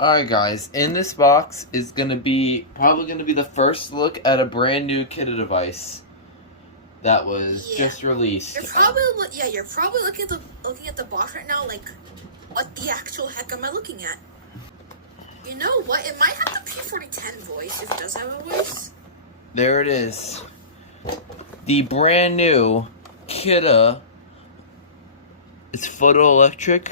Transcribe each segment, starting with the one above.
Alright guys, in this box is probably gonna be the first look at a brand new Kidde device that was just released. You're probably looking at the box right now, like, what the actual heck am I looking at? You know what? It might have the P4010 voice, if it does have a voice. There it is. The brand new Kidde. It's photoelectric.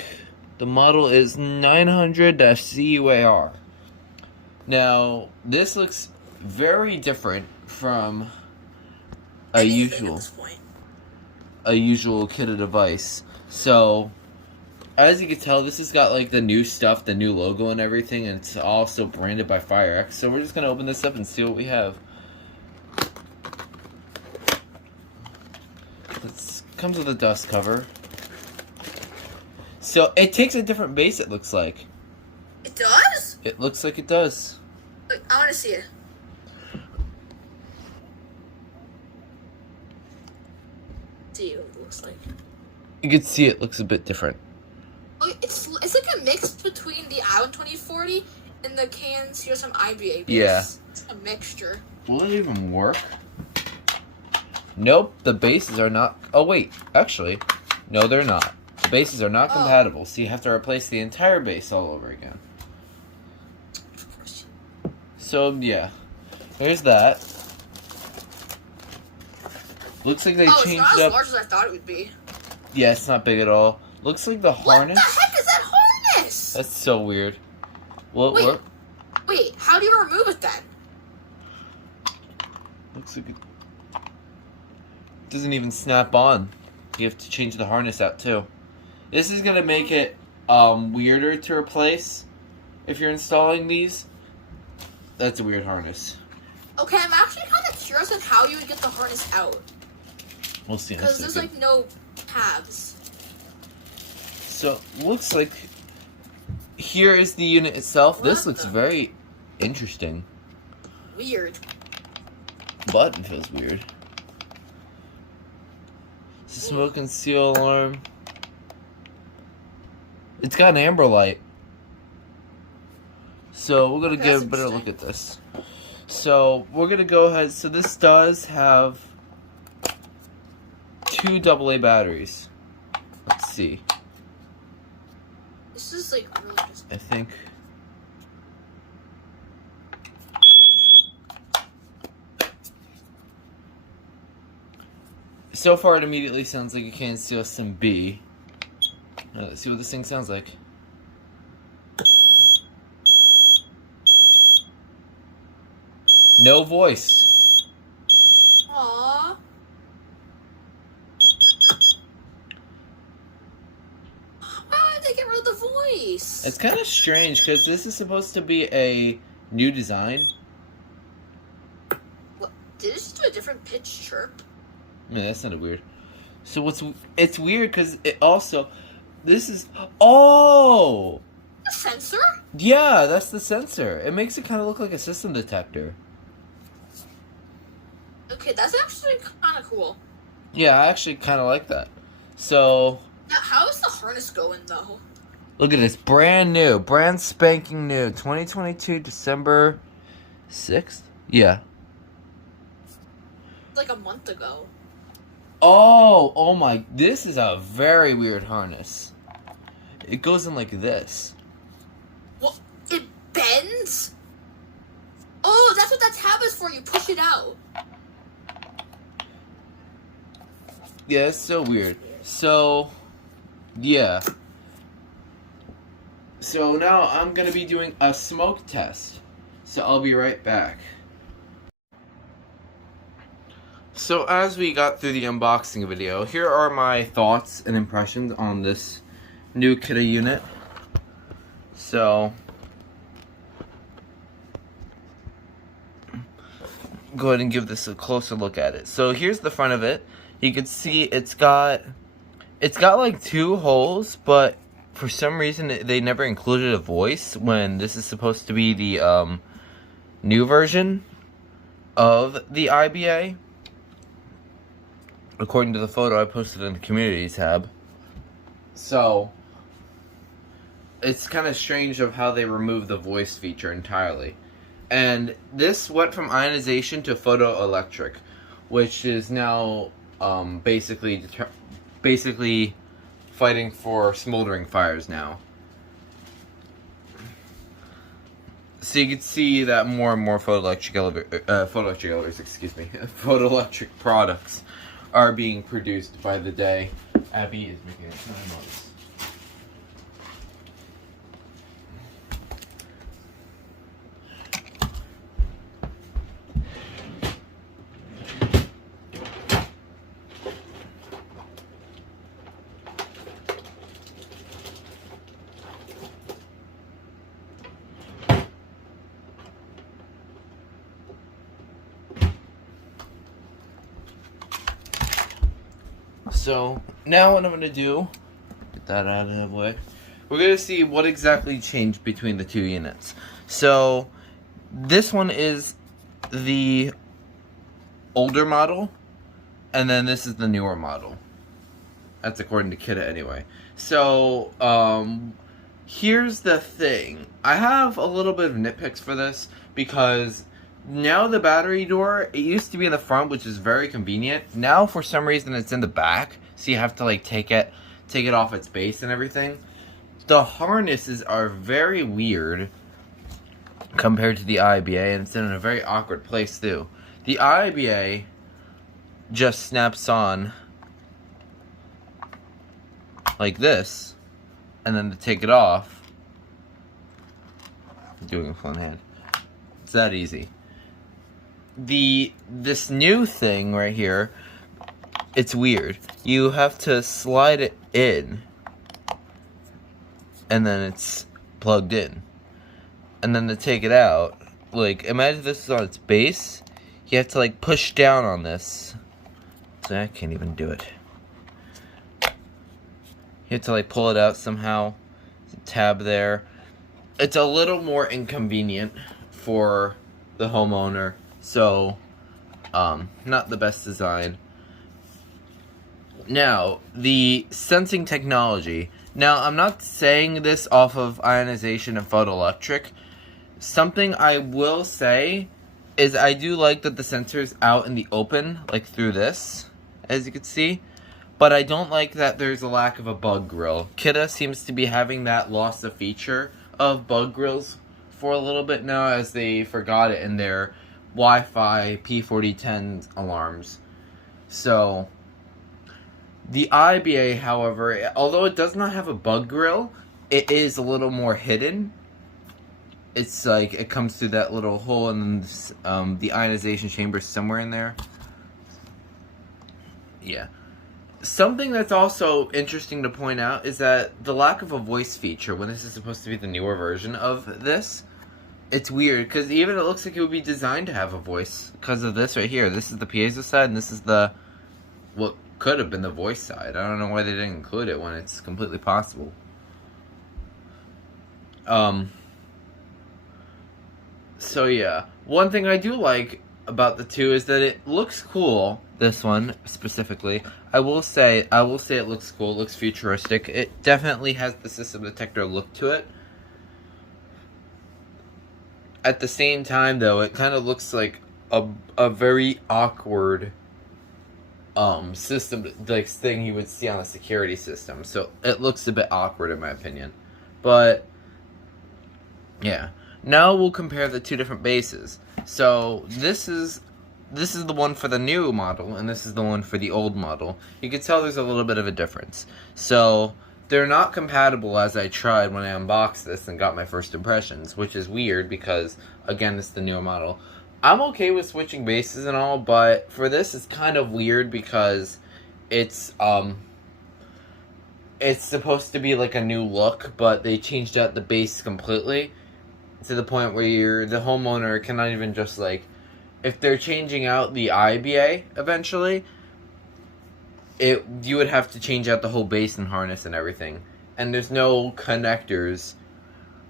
The model is 900-CUAR. Now, this looks very different from a usual Kidde device. So, as you can tell, this has got like the new stuff, the new logo and everything, and it's also branded by FireX. So we're just gonna open this up and see what we have. It comes with a dust cover. So it takes a different base, it looks like. It does? It looks like it does. Wait, I want to see it. See what it looks like. You can see it looks a bit different. Oh, it's like a mix between the i2040 and the KN-COSM-IBA base. Yeah. It's a mixture. Will it even work? Nope, the bases are not... Oh, wait. Actually, no, they're not. The bases are not compatible, so you have to replace the entire base all over again. So, yeah. There's that. Looks like they changed it's not up... as large as I thought it would be. Yeah, it's not big at all. Looks like the harness... What the heck is that harness? That's so weird. Well, wait, how do you remove it then? Looks like it doesn't even snap on. You have to change the harness out too. This is gonna make it weirder to replace if you're installing these. That's a weird harness. Okay, I'm actually kind of curious on how you would get the harness out. We'll see. Because there's like no tabs. So looks like here is the unit itself. This looks very interesting. Weird. Button feels weird. It's a smoke and seal alarm. It's got an amber light. So we're gonna get a better look at this. So we're gonna go ahead. So this does have 2 AA batteries. Let's see. This is like really just... I think. So far, it immediately sounds like a KN-COSM-IB. Let's see what this thing sounds like. No voice. Aww. Why would they get rid of the voice? It's kind of strange because this is supposed to be a new design. What? Did it just do a different pitch chirp? I mean, that sounded weird. So it's weird because it also, this is, oh! A sensor? Yeah, that's the sensor. It makes it kind of look like a system detector. Okay, that's actually kind of cool. Yeah, I actually kind of like that. So, now, how is the harness going though? look at this, brand new, brand spanking new, 2022 December 6th? Yeah. Like a month ago. Oh my, this is a very weird harness. It goes in like this. What? It bends? Oh, that's what that tab is for. You push it out. Yeah, it's so weird. So, yeah. So now I'm going to be doing a smoke test. So I'll be right back. So as we got through the unboxing video, here are my thoughts and impressions on this new Kidde unit. So, go ahead and give this a closer look at it. So here's the front of it. You can see it's got like 2 holes, but for some reason they never included a voice when this is supposed to be the new version of the IBA. According to the photo I posted in the community tab. So, it's kind of strange of how they remove the voice feature entirely. And this went from ionization to photoelectric, which is now basically fighting for smoldering fires now. So you can see that more and more photoelectric products are being produced by the day. Abby is making a ton of noise. So now what I'm going to do, get that out of the way, we're going to see what exactly changed between the two units. So this one is the older model, and then this is the newer model. That's according to Kidde anyway. So here's the thing. I have a little bit of nitpicks for this because now the battery door, it used to be in the front, which is very convenient. Now for some reason it's in the back, so you have to like take it off its base and everything. The harnesses are very weird compared to the IBA, and it's in a very awkward place too. The IBA just snaps on like this, and then to take it off, I'm doing a fun hand. It's that easy. This new thing right here, it's weird. You have to slide it in, and then it's plugged in. And then to take it out, like, imagine this is on its base. You have to like push down on this. So I can't even do it. You have to like pull it out somehow. There's a tab there. It's a little more inconvenient for the homeowner. So, not the best design. Now, the sensing technology. Now, I'm not saying this off of ionization and photoelectric. Something I will say is I do like that the sensor's out in the open, like through this, as you can see. But I don't like that there's a lack of a bug grille. Kidde seems to be having that loss of feature of bug grills for a little bit now, as they forgot it in their Wi-Fi P4010 alarms. So the IBA, however, although it does not have a bug grille, it is a little more hidden. It's like it comes through that little hole, and the ionization chamber is somewhere in there. Yeah. Something that's also interesting to point out is that the lack of a voice feature when this is supposed to be the newer version of this. It's weird, because even it looks like it would be designed to have a voice because of this right here. This is the piezo side, and this is the what could have been the voice side. I don't know why they didn't include it when it's completely possible. So yeah, one thing I do like about the two is that it looks cool. This one specifically, I will say it looks cool. It looks futuristic. It definitely has the system detector look to it. At the same time, though, it kind of looks like a very awkward system, like thing you would see on a security system. So it looks a bit awkward in my opinion. But yeah, now we'll compare the two different bases. So this is the one for the new model, and this is the one for the old model. You can tell there's a little bit of a difference. So they're not compatible, as I tried when I unboxed this and got my first impressions, which is weird because, again, it's the newer model. I'm okay with switching bases and all, but for this it's kind of weird because it's supposed to be like a new look, but they changed out the base completely to the point where the homeowner cannot even just like, if they're changing out the IBA eventually, you would have to change out the whole base and harness and everything. And there's no connectors,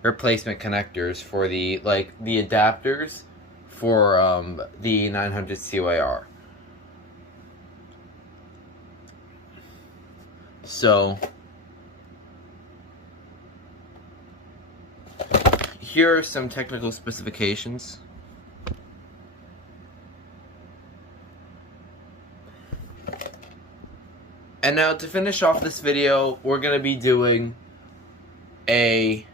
replacement connectors for the adapters for the 900 CUAR. So here are some technical specifications. And now to finish off this video, we're going to be doing a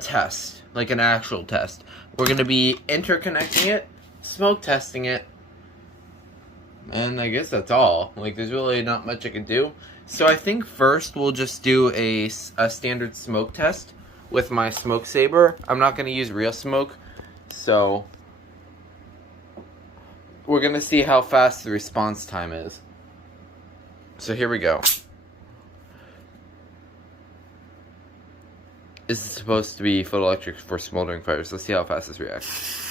test, like an actual test. We're going to be interconnecting it, smoke testing it, and I guess that's all. Like, there's really not much I can do. So I think first we'll just do a standard smoke test with my smoke saber. I'm not going to use real smoke, so we're going to see how fast the response time is. So here we go. This is supposed to be photoelectric for smoldering fires. Let's see how fast this reacts.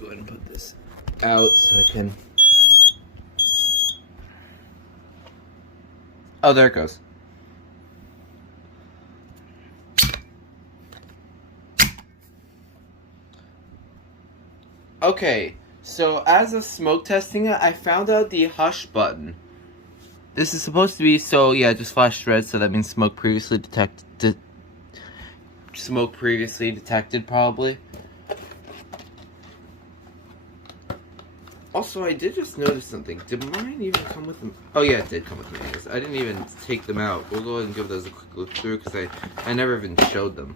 Go ahead and put this out so I can... Oh, there it goes. Okay, so as of smoke testing it, I found out the hush button. This is supposed to be, so yeah, just flashed red, so that means smoke previously detected. Smoke previously detected, probably. Also, I did just notice something. Did mine even come with them? Oh yeah, it did come with manuals. I didn't even take them out. We'll go ahead and give those a quick look through because I never even showed them.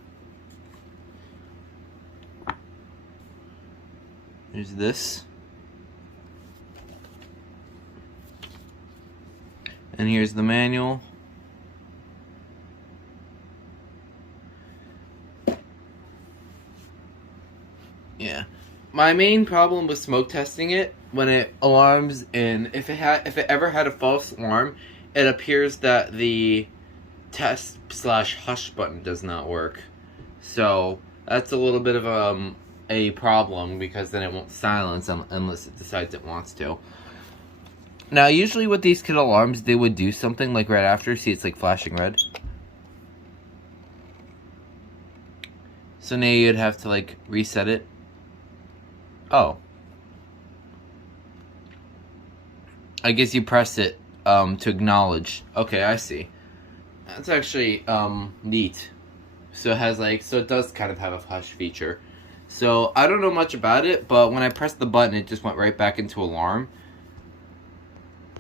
There's this. And here's the manual. Yeah. My main problem with smoke testing it, when it alarms and if it ever had a false alarm, it appears that the test/hush button does not work. So that's a little bit of a problem because then it won't silence unless it decides it wants to. Now usually with these kit alarms they would do something like right after. See, it's like flashing red. So now you'd have to like reset it. Oh. I guess you press it to acknowledge. Okay, I see. That's actually neat. So it has like, so it does kind of have a hush feature. So I don't know much about it, but when I pressed the button it just went right back into alarm.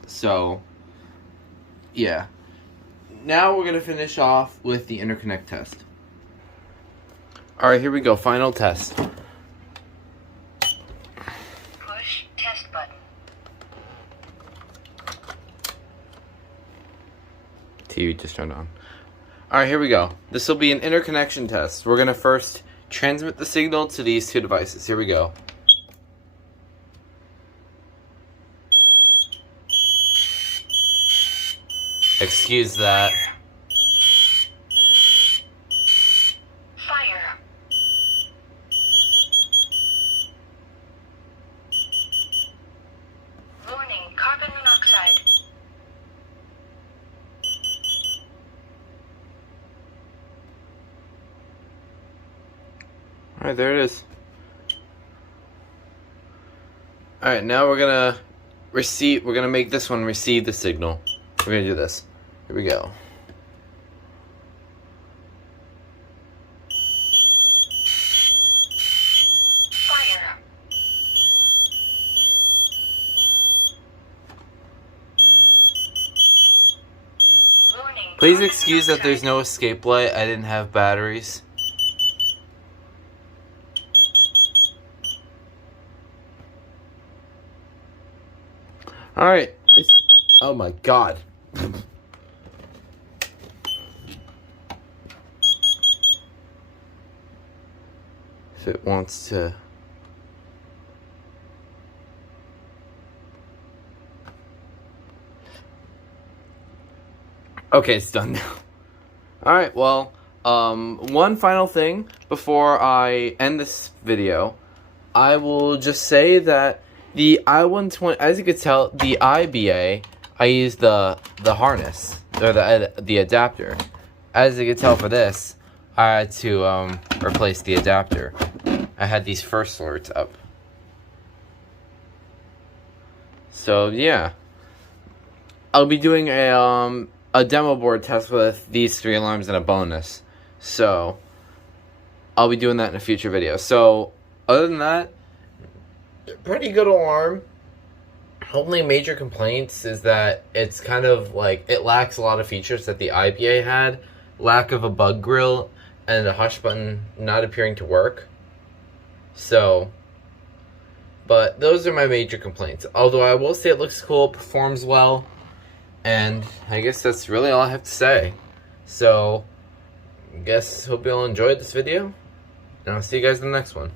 So yeah. Now we're gonna finish off with the interconnect test. Alright, here we go, final test. TV just turned on. Alright, here we go. This will be an interconnection test. We're going to first transmit the signal to these two devices. Here we go. Excuse that. Fire. Warning, carbon monoxide. Alright, there it is. Alright, now we're gonna make this one receive the signal. We're gonna do this. Here we go. Fire. Warning. Please excuse that there's no escape light. I didn't have batteries. Alright, oh my god. If it wants to... Okay, it's done now. Alright, well, One final thing before I end this video, I will just say that the I-120, as you can tell, the IBA, I used the harness, or the adapter. As you can tell for this, I had to replace the adapter. I had these first alerts up. So yeah, I'll be doing a demo board test with these 3 alarms and a bonus. So I'll be doing that in a future video. So other than that, pretty good alarm. Only major complaints is that it's kind of like, it lacks a lot of features that the IBA had. Lack of a bug grille and a hush button not appearing to work. So, but those are my major complaints. Although I will say it looks cool, performs well, and I guess that's really all I have to say. So, I guess hope you all enjoyed this video, and I'll see you guys in the next one.